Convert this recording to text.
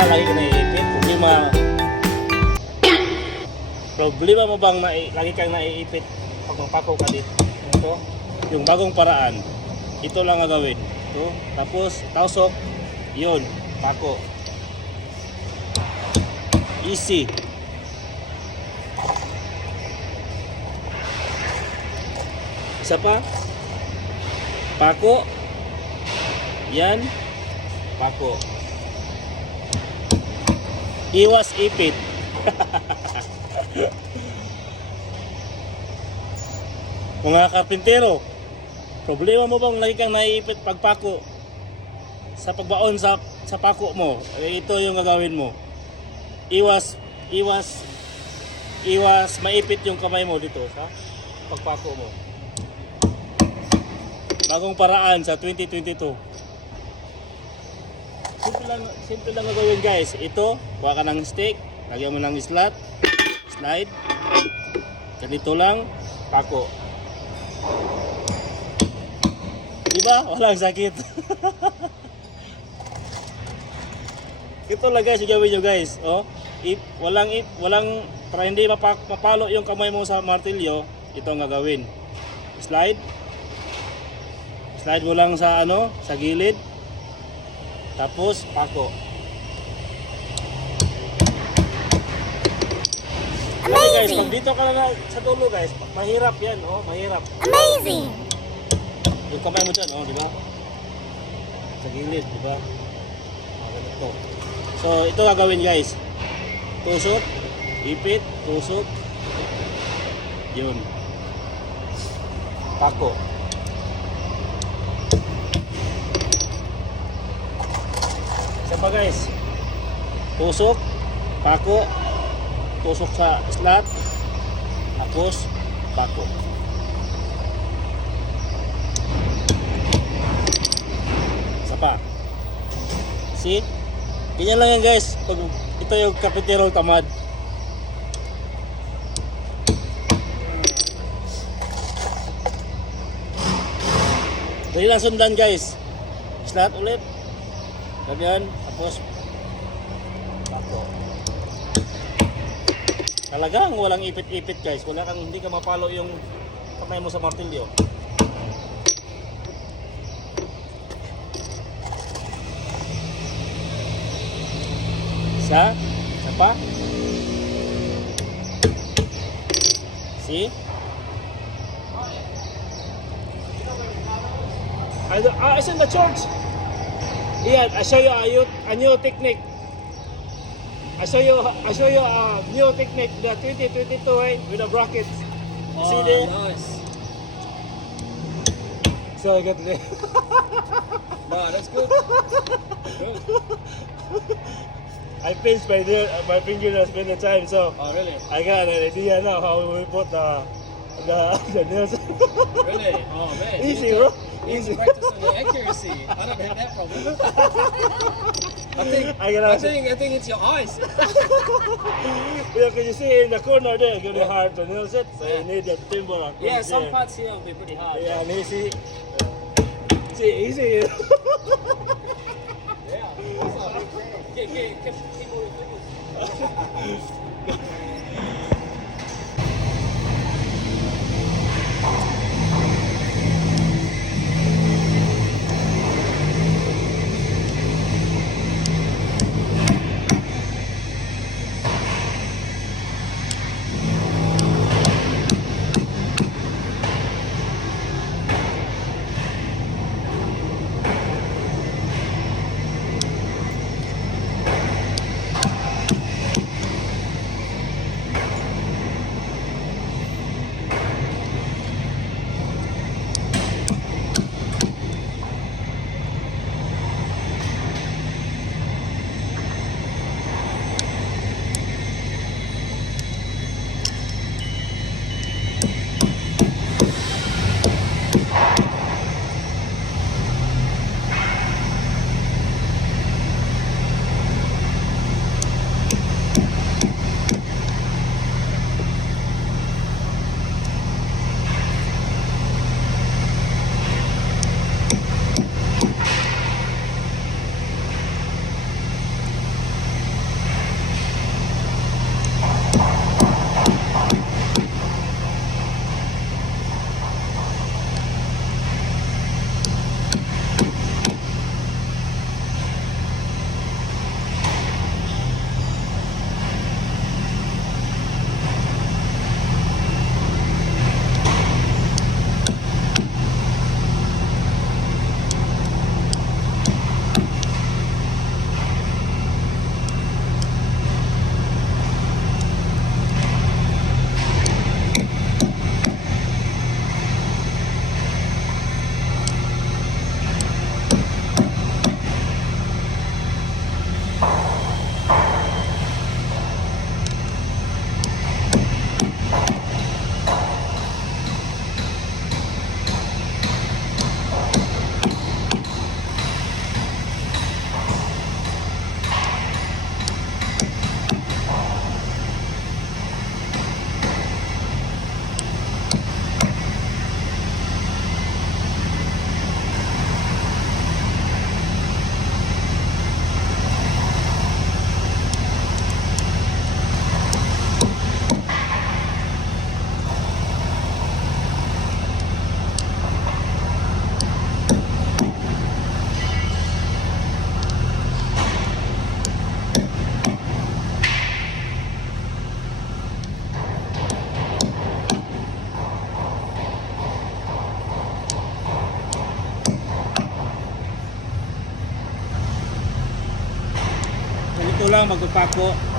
ba lagi ka naiipit? Problema Problema mo bang nai, lagi kang naiipit pag mapako ka dito? Ito, yung bagong paraan. Ito lang ang gawin. Ito, tapos tausok, yun, pako. Easy. Isa pa. Pako. Yan. Pako. Iwas ipit. Mga karpintero, problema mo bang lagi kang naiipit pagpako sa pagbaon sa sa pako mo? Eh, ito yung gagawin mo. Iwas, iwas, iwas maipit yung kamay mo dito sa pagpako mo. Bagong paraan sa 2022. Simple lang, simple lang gagawin guys. Ito, kuha ka ng stick, lagyan mo ng slot, slide. Ganito lang, pako. Di ba? Walang sakit. Ito lang guys, yung gawin nyo guys. Oh, if, walang, if, walang, para hindi mapak, mapalo yung kamay mo sa martilyo, ito ang gagawin. Slide. Slide mo lang sa ano, sa gilid. Tapos, pako. Kasi guys, Amazing! pag dito ka na sa dulo guys, mahirap yan, oh, mahirap. Amazing! Yung kamay mo dyan, oh, di ba? Sa gilid, di ba? Ganito. So, ito gagawin guys. Tusok, ipit, tusok. Yun. Pako. Isa guys. Tusok, pako, tusok sa slot, tapos pako. Isa pa. See? Ganyan lang yan guys. Pag ito yung kapitero tamad. Dali lang sundan guys. Slot ulit. Ganyan. Tapos Tapo. Talagang walang ipit-ipit guys. Wala kang hindi ka mapalo yung kamay mo sa martilyo. Isa. Isa pa. See? Ah, it's in the church. Yeah, I show you a, new- a new technique. I show you, I show you a new technique, the 2022 way with the brackets. See there? nice. So I got the Wow, that's good. good. I pinched my nail, my fingernails many times, so Oh, really? I got an idea now how we put the the, the nails. Really? Oh, man. Easy, bro. To- Easy. to practice on your accuracy. I don't have that problem. I think, I I, think, I think it's your eyes. yeah, can you see in the corner there, it's really hard to nails it, so you need that timber. across yeah, some there. parts here will be pretty hard. Yeah, and easy. See, easy. lang magpapako